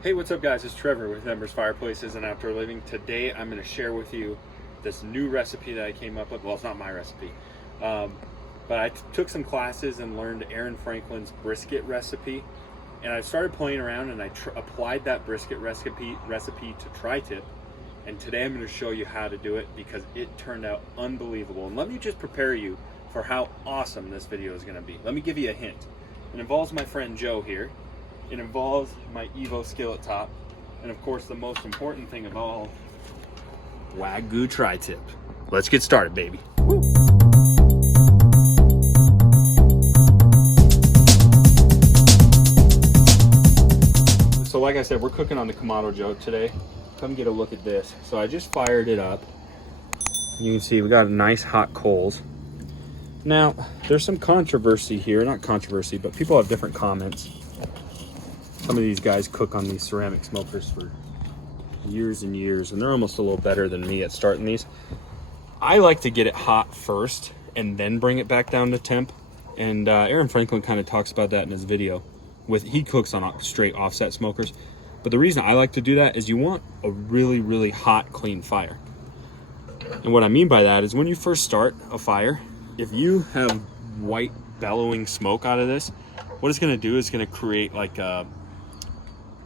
Hey, what's up guys? It's Trevor with Embers Fireplaces and Outdoor Living. Today I'm going to share with you this new recipe that I came up with. Well, it's not my recipe, but I took some classes and learned Aaron Franklin's brisket recipe, and I started playing around and I applied that brisket recipe to Tri Tip, and today I'm going to show you how to do it because it turned out unbelievable. And let me just prepare you for how awesome this video is going to be. Let me give you a hint. It involves my friend Joe here. It involves my Evo skillet top, and of course the most important thing of all, Wagyu Tri Tip. Let's get started, baby. Woo. So like I said, we're cooking on the Kamado Joe today. Come get a look at this. So I just fired it up. You can see we got nice hot coals. Now, there's some controversy here, not controversy, but people have different comments. Some of these guys cook on these ceramic smokers for years and years, and they're almost a little better than me at starting these. I like to get it hot first and then bring it back down to temp. And Aaron Franklin kind of talks about that in his video. He cooks on straight offset smokers. But the reason I like to do that is you want a really, really hot, clean fire. And what I mean by that is when you first start a fire, if you have white bellowing smoke out of this, what it's going to do is going to create like a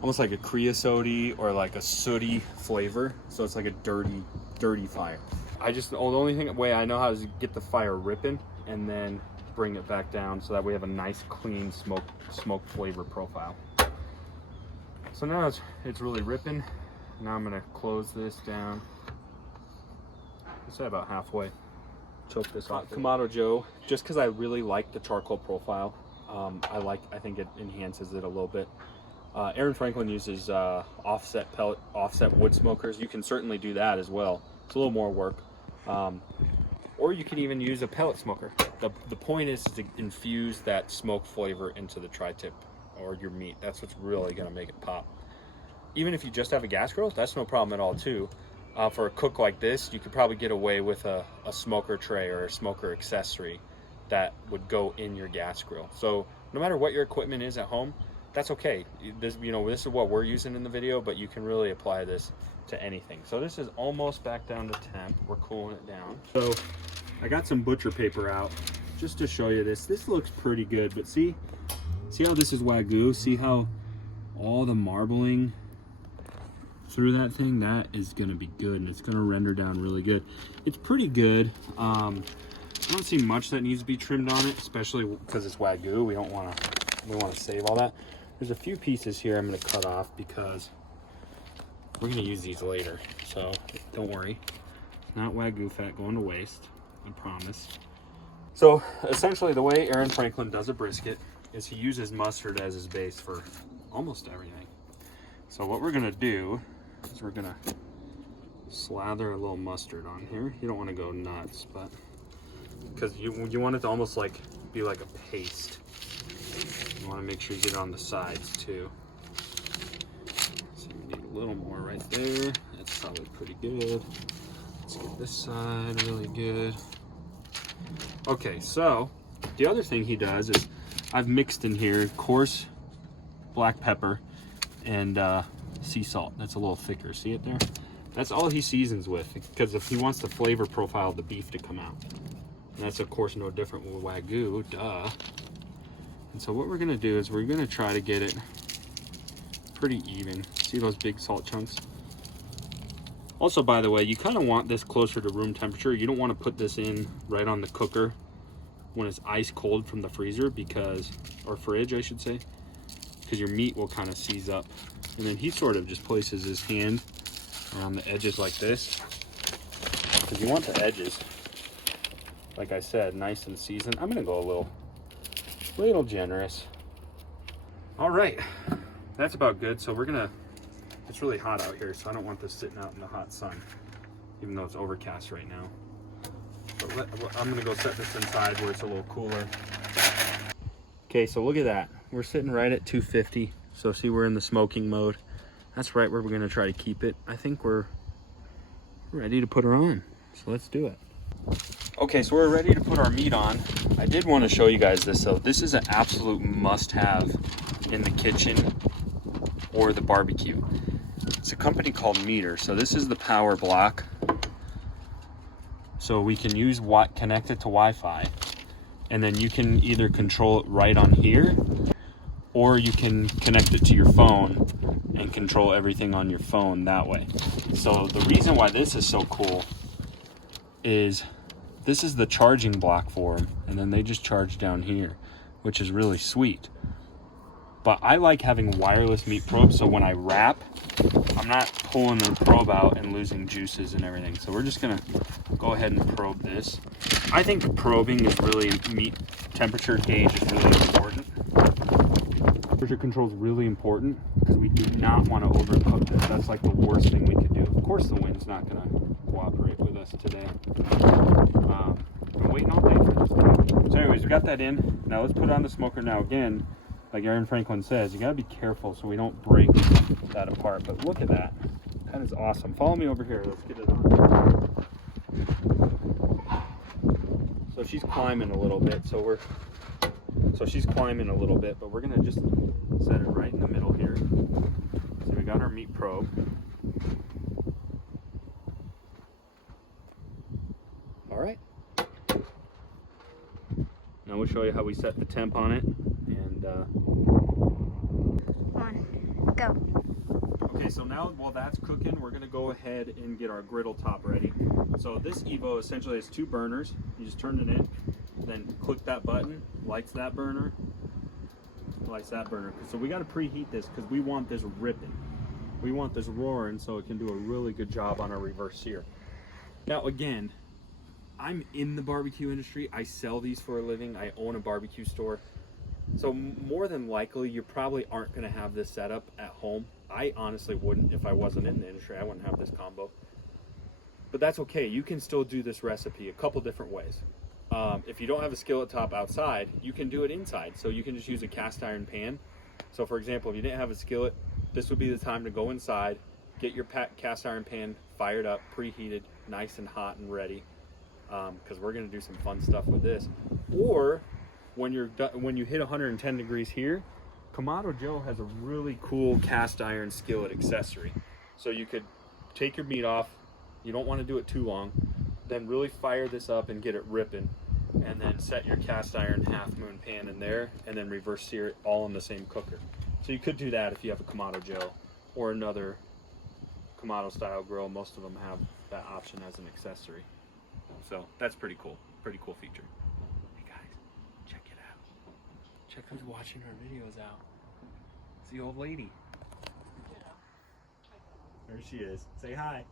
almost like a creosote or like a sooty flavor. So it's like a dirty fire. The only way I know how to get the fire ripping and then bring it back down so that we have a nice clean smoke flavor profile. So now it's really ripping. Now I'm gonna close this down. Let's say about halfway. Choke this off. Kamado Joe, just because I really like the charcoal profile. I think it enhances it a little bit. Aaron Franklin uses offset wood smokers. You can certainly do that as well. It's a little more work. Or you can even use a pellet smoker. The point is to infuse that smoke flavor into the Tri Tip or your meat. That's what's really gonna make it pop. Even if you just have a gas grill, that's no problem at all too. For a cook like this, you could probably get away with a smoker tray or a smoker accessory that would go in your gas grill. So no matter what your equipment is at home, that's okay. This is what we're using in the video, but you can really apply this to anything. So this is almost back down to temp. We're cooling it down. So I got some butcher paper out just to show you this. This looks pretty good, but see how this is Wagyu? See how all the marbling through that thing? That is gonna be good, and it's gonna render down really good. It's pretty good. I don't see much that needs to be trimmed on it, especially because it's Wagyu. We want to save all that. There's a few pieces here I'm going to cut off because we're going to use these later. So don't worry, not Wagyu fat going to waste, I promise. So essentially the way Aaron Franklin does a brisket is he uses mustard as his base for almost everything. So what we're going to do is we're going to slather a little mustard on here. You don't want to go nuts, but because you want it to almost like be like a paste. You want to make sure you get it on the sides too. So you need a little more right there. That's probably pretty good. Let's get this side really good. Okay, so the other thing he does is I've mixed in here coarse black pepper and sea salt. That's a little thicker. See it there? That's all he seasons with, because if he wants the flavor profile of the beef to come out. And that's of course no different with Wagyu, duh. And so what we're gonna do is we're gonna try to get it pretty even. See those big salt chunks? Also, by the way, you kind of want this closer to room temperature. You don't want to put this in right on the cooker when it's ice cold from the freezer, or fridge I should say, because your meat will kind of seize up. And then he sort of just places his hand around the edges like this, because you want the edges, like I said, nice and seasoned. I'm gonna go a little generous. All right, that's about good. So it's really hot out here, so I don't want this sitting out in the hot sun, even though it's overcast right now. But I'm gonna go set this inside where it's a little cooler. Okay, so look at that. We're sitting right at 250. So see, we're in the smoking mode. That's right where we're gonna try to keep it. I think we're ready to put her on. So let's do it. Okay, so we're ready to put our meat on. I did want to show you guys this though. This is an absolute must-have in the kitchen or the barbecue. It's a company called Meter. So this is the power block. So we can use connect it to Wi-Fi, and then you can either control it right on here, or you can connect it to your phone and control everything on your phone that way. So the reason why this is so cool is this is the charging block for them, and then they just charge down here, which is really sweet. But I like having wireless meat probes, so when I wrap, I'm not pulling the probe out and losing juices and everything. So we're just gonna go ahead and probe this. I think probing is really, meat temperature gauge is really important. Temperature control is really important because we do not want to overcook this. That's like the worst thing we could do. Of course the wind's not gonna cooperate with us today. Been waiting all day for this guy. So anyways, we got that in. Now let's put it on the smoker. Now again, like Aaron Franklin says, you gotta be careful so we don't break that apart. But look at that. That is awesome. Follow me over here. Let's get it on. So she's climbing a little bit. So she's climbing a little bit, but we're gonna just set it right in the middle here. So we got our meat probe. All right. Now we'll show you how we set the temp on it. And on, go. Okay, so now while that's cooking, we're gonna go ahead and get our griddle top ready. So this Evo essentially has 2 burners. You just turn it in, then click that button, lights that burner, lights that burner. So we gotta preheat this because we want this ripping. We want this roaring so it can do a really good job on our reverse sear. Now again, I'm in the barbecue industry. I sell these for a living. I own a barbecue store. So more than likely, you probably aren't going to have this setup at home. I honestly wouldn't if I wasn't in the industry. I wouldn't have this combo. But that's okay. You can still do this recipe a couple different ways. If you don't have a skillet top outside, you can do it inside. So you can just use a cast iron pan. So for example, if you didn't have a skillet, this would be the time to go inside, get your cast iron pan fired up, preheated, nice and hot and ready. Because we're going to do some fun stuff with this. Or when you hit 110 degrees here, Kamado Joe has a really cool cast iron skillet accessory. So you could take your meat off, you don't want to do it too long, then really fire this up and get it ripping, and then set your cast iron half moon pan in there, and then reverse sear it all in the same cooker. So you could do that if you have a Kamado Joe or another Kamado style grill. Most of them have that option as an accessory. So that's pretty cool feature. Hey guys, check it out. Check who's watching our videos out. It's the old lady. There she is. Say hi.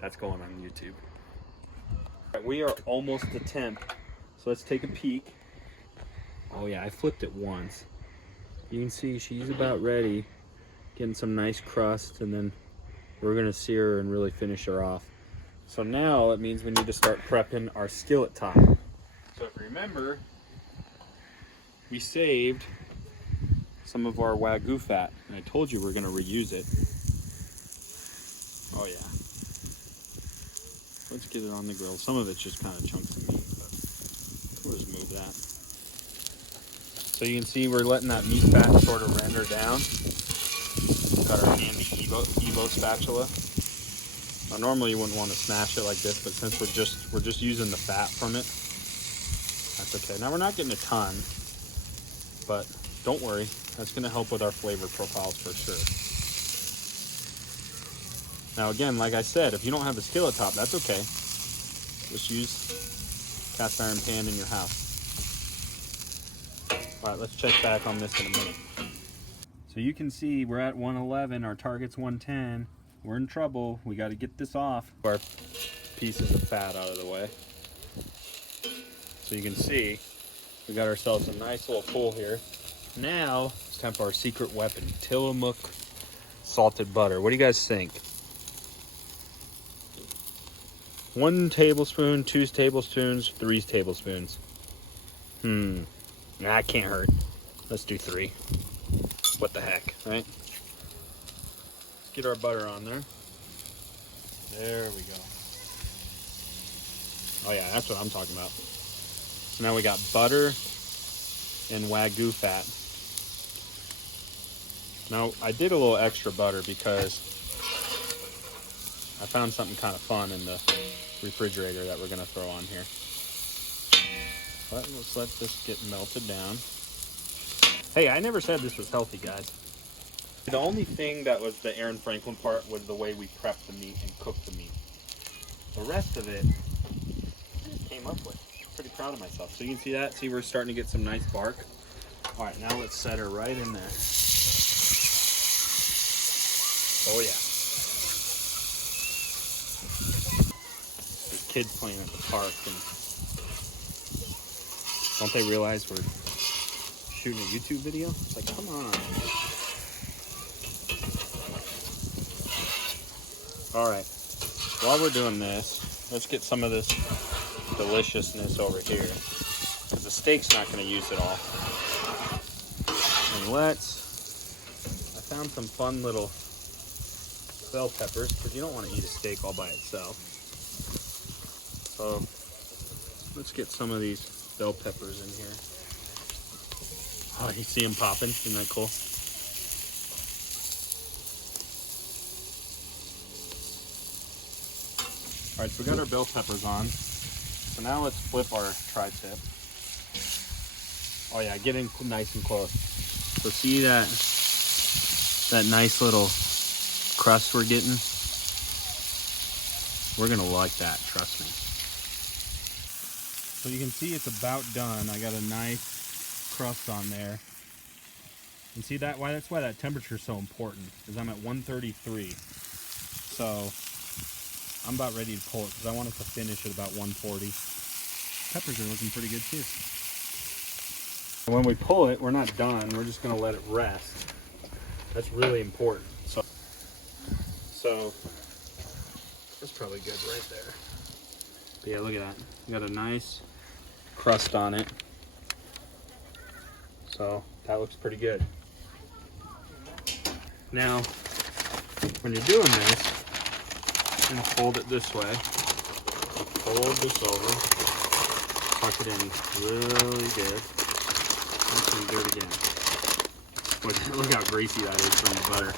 That's going on YouTube. All right, we are almost to temp, so let's take a peek. Oh yeah, I flipped it once. You can see she's about ready, getting some nice crust, and then we're gonna sear her and really finish her off. So now it means we need to start prepping our skillet top. So if you remember, we saved some of our Wagyu fat, and I told you we're gonna reuse it. Oh yeah. Let's get it on the grill. Some of it's just kind of chunks of meat, but we'll just move that. So you can see we're letting that meat fat sort of render down. Got our handy Evo spatula. Now normally you wouldn't want to smash it like this, but since we're just using the fat from it, that's okay. Now we're not getting a ton, but don't worry, that's going to help with our flavor profiles for sure. Now again, like I said, if you don't have a skillet top, that's okay. Just use cast iron pan in your house. All right, let's check back on this in a minute. So you can see we're at 111, our target's 110. We're in trouble, we got to get this off. Our pieces of fat out of the way. So you can see we got ourselves a nice little pool here. Now it's time for our secret weapon, Tillamook salted butter. What do you guys think? 1 tablespoon, 2 tablespoons, 3 tablespoons. That can't hurt. Let's do 3. What the heck, right? Let's get our butter on there. There we go. Oh yeah, that's what I'm talking about. So now we got butter, and Wagyu fat. Now, I did a little extra butter because I found something kind of fun in the refrigerator that we're going to throw on here. But let's let this get melted down. Hey, I never said this was healthy, guys. The only thing that was the Aaron Franklin part was the way we prepped the meat and cooked the meat. The rest of it, I just came up with. Pretty proud of myself. So you can see that. See, we're starting to get some nice bark. All right, now let's set her right in there. Oh yeah. There's kids playing at the park, and don't they realize we're shooting a YouTube video? It's like, come on. All right, while we're doing this, let's get some of this deliciousness over here, because the steak's not going to use it all. And I found some fun little bell peppers, because you don't want to eat a steak all by itself. So let's get some of these bell peppers in here. Oh, you see them popping? Isn't that cool? All right, so we got our bell peppers on. So now let's flip our tri-tip. Oh yeah, get in nice and close. So see that nice little crust we're getting? We're gonna like that, trust me. So you can see it's about done. I got a nice crust on there. And see that? That's why that temperature is so important, because I'm at 133. So I'm about ready to pull it because I want it to finish at about 140. Peppers are looking pretty good too. When we pull it, we're not done. We're just going to let it rest. That's really important. So that's probably good right there. But yeah, look at that. We got a nice crust on it. So that looks pretty good. Now, when you're doing this, I'm going to fold it this way. Fold this over. Tuck it in really good. I'm going to do it again. Look how greasy that is from the butter.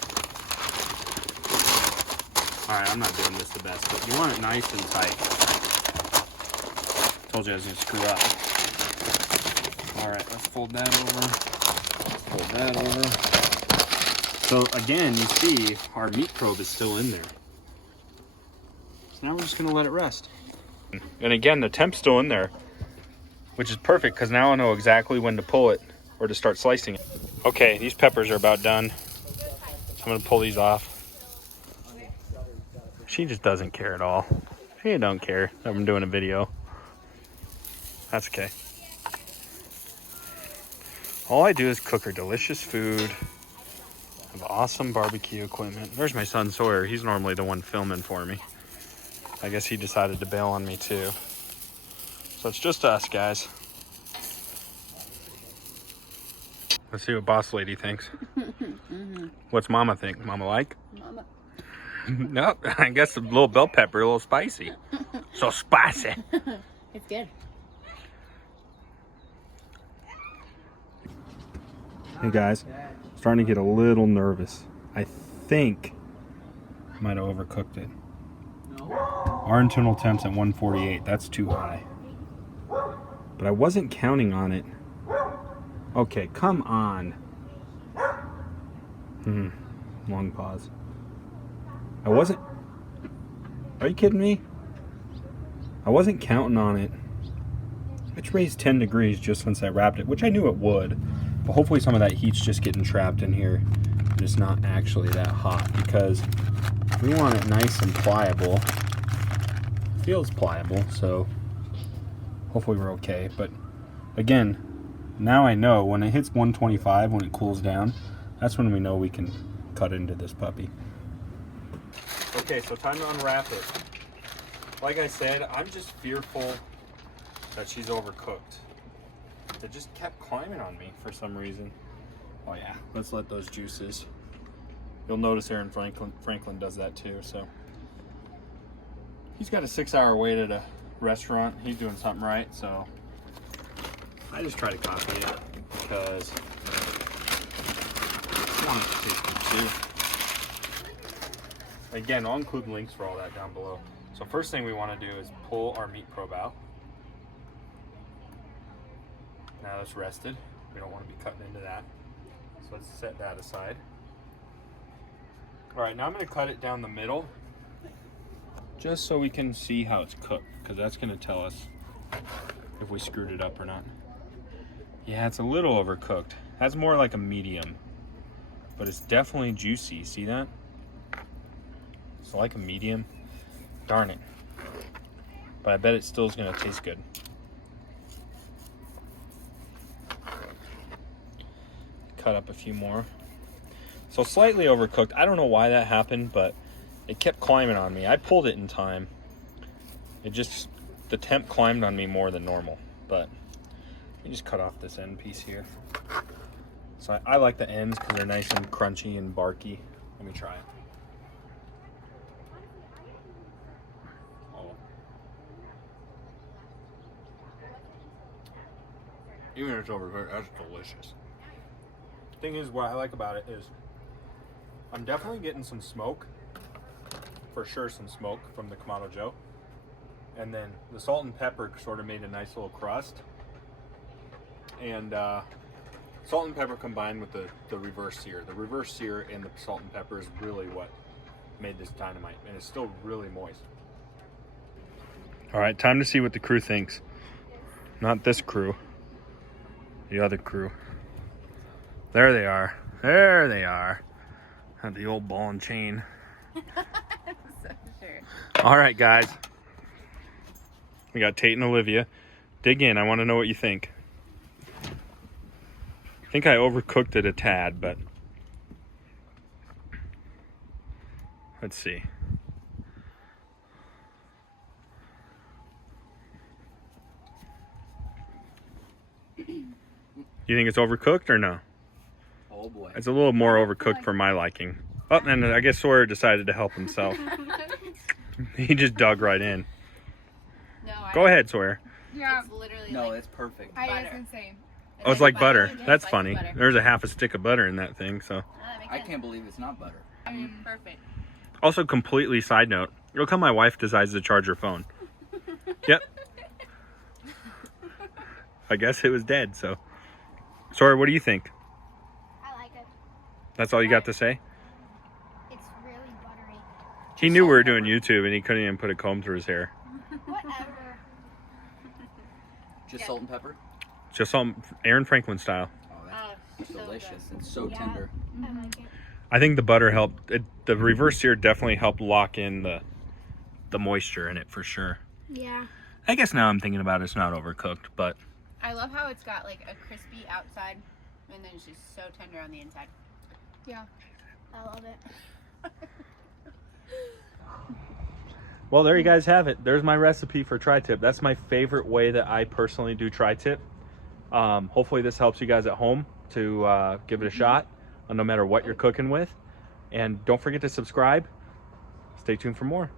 Alright, I'm not doing this the best, but you want it nice and tight. Told you I was going to screw up. Alright, let's fold that over. Fold that over. So again, you see our meat probe is still in there. Now we're just going to let it rest. And again, the temp's still in there, which is perfect because now I know exactly when to pull it or to start slicing it. Okay, these peppers are about done. So I'm going to pull these off. She just doesn't care at all. She don't care that I'm doing a video. That's okay. All I do is cook her delicious food. Have awesome barbecue equipment. There's my son Sawyer. He's normally the one filming for me. I guess he decided to bail on me too. So it's just us, guys. Let's see what boss lady thinks. What's mama think? Mama like? Mama. Nope, I guess a little bell pepper, a little spicy. So spicy. It's good. Hey guys, starting to get a little nervous. I think I might have overcooked it. Our internal temp's at 148. That's too high. But I wasn't counting on it. Okay, come on. Long pause. I wasn't... Are you kidding me? I wasn't counting on it. It's raised 10 degrees just since I wrapped it, which I knew it would. But hopefully some of that heat's just getting trapped in here. And it's not actually that hot, because we want it nice and pliable. It feels pliable, so hopefully we're okay. But again, now I know when it hits 125, when it cools down, that's when we know we can cut into this puppy. Okay, so time to unwrap it. Like I said, I'm just fearful that she's overcooked. It just kept climbing on me for some reason. Oh yeah, let's let those juices. You'll notice Aaron Franklin does that too, so. He's got a 6-hour wait at a restaurant. He's doing something right, so I just try to copy it. because I want it to taste good too. Again, I'll include links for all that down below. So first thing we want to do is pull our meat probe out. Now it's rested. We don't want to be cutting into that. So let's set that aside. All right, now I'm going to cut it down the middle just so we can see how it's cooked, because that's going to tell us if we screwed it up or not. Yeah, it's a little overcooked. That's more like a medium, but it's definitely juicy. See that? It's like a medium. Darn it. But I bet it still is going to taste good. Cut up a few more. So slightly overcooked. I don't know why that happened, but it kept climbing on me. I pulled it in time. The temp climbed on me more than normal. But let me just cut off this end piece here. So I like the ends because they're nice and crunchy and barky. Let me try it. Oh. Even if it's overcooked, that's delicious. Thing is, what I like about it is I'm definitely getting some smoke. For sure some smoke from the Kamado Joe. And then the salt and pepper sort of made a nice little crust. And salt and pepper combined with the reverse sear. The reverse sear and the salt and pepper is really what made this dynamite. And it's still really moist. All right, time to see what the crew thinks. Not this crew. The other crew. There they are. There they are. At the old ball and chain. So sure. All right, guys. We got Tate and Olivia. Dig in. I want to know what you think. I think I overcooked it a tad, but let's see. You think it's overcooked or no? Oh boy. It's a little more overcooked for my liking. Oh, and I guess Sawyer decided to help himself. He just dug right in. No, Go ahead, Sawyer. Yeah. It's literally No, like it's perfect. I butter. was insane. Oh, it's like butter. Yeah, That's it's like funny. butter. There's a half a stick of butter in that thing, so. Oh, that makes I sense. can't believe it's not butter. I mean, perfect. Also, completely side note, look how my wife decides to charge her phone. Yep. I guess it was dead, so. Sawyer, what do you think? I like it. That's all you got to say? It's really buttery. He knew we were doing YouTube and he couldn't even put a comb through his hair. Whatever. Just salt and pepper? Just some Aaron Franklin style. Oh, Oh, that's so delicious. good. It's so Yeah. tender. I like it. I think the butter helped. The reverse sear definitely helped lock in the moisture in it for sure. Yeah. I guess now I'm thinking about it, it's not overcooked, but I love how it's got like a crispy outside and then it's just so tender on the inside. Yeah. I love it. well, there you guys have it. There's my recipe for tri-tip. That's my favorite way that I personally do tri-tip. Hopefully this helps you guys at home to give it a shot, no matter what you're cooking with. And don't forget to subscribe. Stay tuned for more.